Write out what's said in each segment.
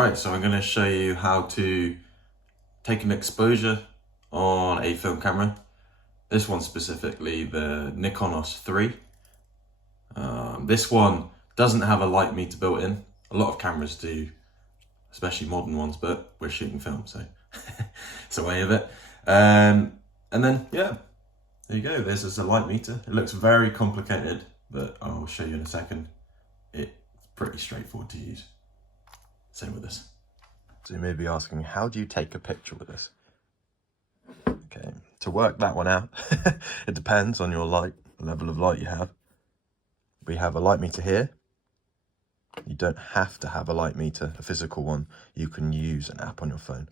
Alright, so I'm going to show you how to take an exposure on a film camera. This one specifically, the Nikonos 3. This one doesn't have a light meter built in. A lot of cameras do, especially modern ones, but we're shooting film, so it's a way of it. And then, yeah, there you go. This is a light meter. It looks very complicated, but I'll show you in a second. It's pretty straightforward to use. Same with this. So you may be asking, how do you take a picture with this? Okay, to work that one out, it depends on your light, the level of light you have. We have a light meter here. You don't have to have a light meter, a physical one. You can use an app on your phone.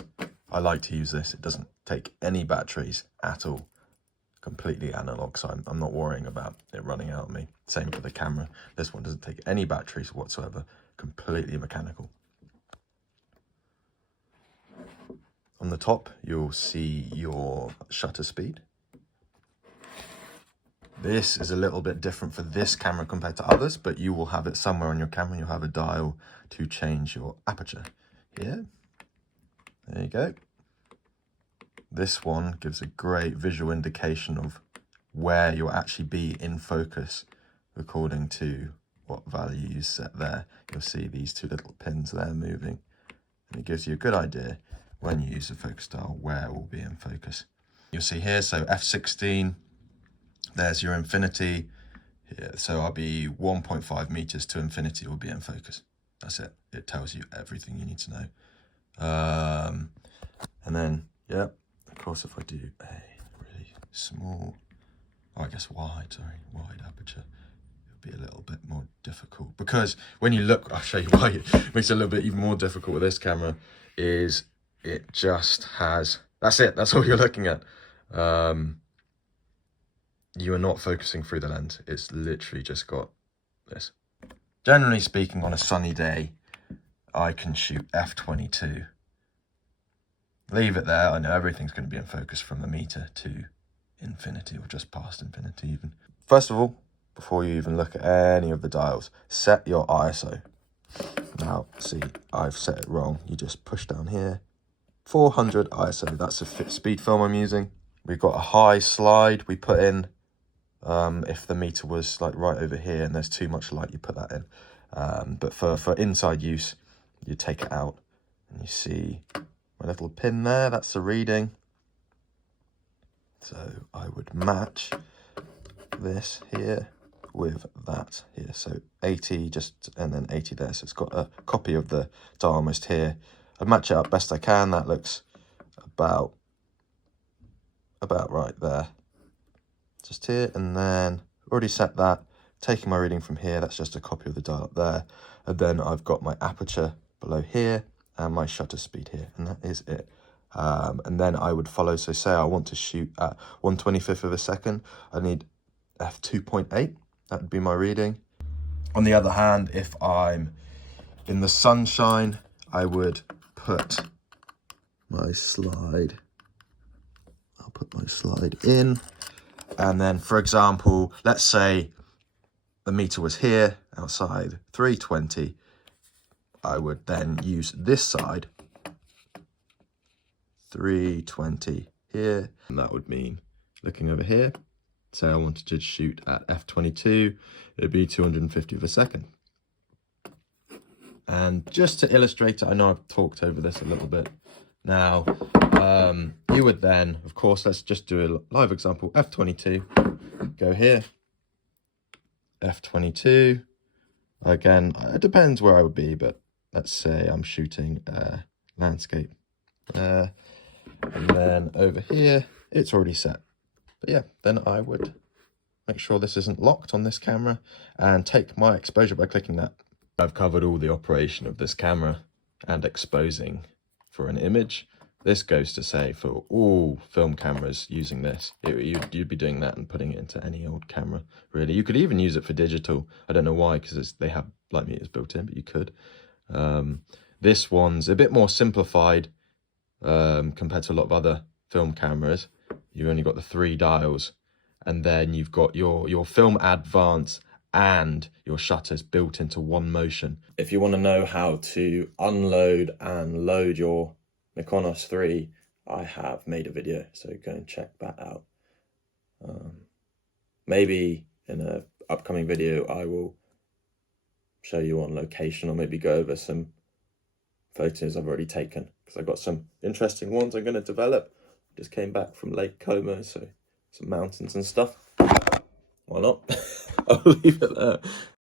I like to use this. It doesn't take any batteries at all. Completely analog, so I'm not worrying about it running out on me. Same for the camera. This one doesn't take any batteries whatsoever. Completely mechanical. On the top, you'll see your shutter speed. This is a little bit different for this camera compared to others, but you will have it somewhere on your camera. You'll have a dial to change your aperture here. There you go. This one gives a great visual indication of where you'll actually be in focus according to what value you set there. You'll see these two little pins there moving, and it gives you a good idea when you use the focus dial where it will be in focus. You'll see here, so f16, there's your infinity here. So I'll be 1.5 meters to infinity will be in focus. That's it. It tells you everything you need to know. And then, yeah, of course, if I do a really small, I guess wide aperture, it'll be a little bit more difficult, because when you look, I'll show you why it makes it a little bit even more difficult with this camera, is it just has, that's it, that's all you're looking at. You are not focusing through the lens. It's literally just got this. Generally speaking, on a sunny day, I can shoot f22. Leave it there. I know everything's going to be in focus from the meter to infinity, or just past infinity even. First of all, before you even look at any of the dials, set your ISO. Now, see, I've set it wrong. You just push down here. 400 ISO, that's the speed film I'm using. We've got a high slide we put in. If the meter was like right over here and there's too much light, you put that in. But for inside use, you take it out and you see my little pin there, that's the reading. So I would match this here with that here. So 80 just, and then 80 there. So it's got a copy of the dial almost here. I'd match it up best I can. That looks about right there. Just here, and then already set that. Taking my reading from here, that's just a copy of the dial up there. And then I've got my aperture below here and my shutter speed here, and that is it. And then I would follow, so say I want to shoot at 1/25 of a second, I need f2.8, that would be my reading. On the other hand, if I'm in the sunshine, I would put my slide, I'll put my slide in. And then, for example, let's say the meter was here, outside 320. I would then use this side, 320 here. And that would mean, looking over here, say I wanted to shoot at f22, it'd be 250 of a second. And just to illustrate it, I know I've talked over this a little bit. Now, you would then, of course, let's just do a live example, f22, go here, f22, again, it depends where I would be, but let's say I'm shooting landscape, and then over here, it's already set. But yeah, then I would make sure this isn't locked on this camera and take my exposure by clicking that. I've covered all the operation of this camera and exposing for an image. This goes to say for all film cameras using this, you'd be doing that and putting it into any old camera, really. You could even use it for digital. I don't know why, because they have light meters built in, but you could. This one's a bit more simplified compared to a lot of other film cameras. You've only got the 3 dials, and then you've got your film advance and your shutters built into one motion. If you want to know how to unload and load your Nikonos 3, I have made a video, so go and check that out. Maybe in an upcoming video I will show you on location, or maybe go over some photos I've already taken, because I've got some interesting ones I'm going to develop. Just came back from Lake Como, so some mountains and stuff. Why not? I'll leave it there.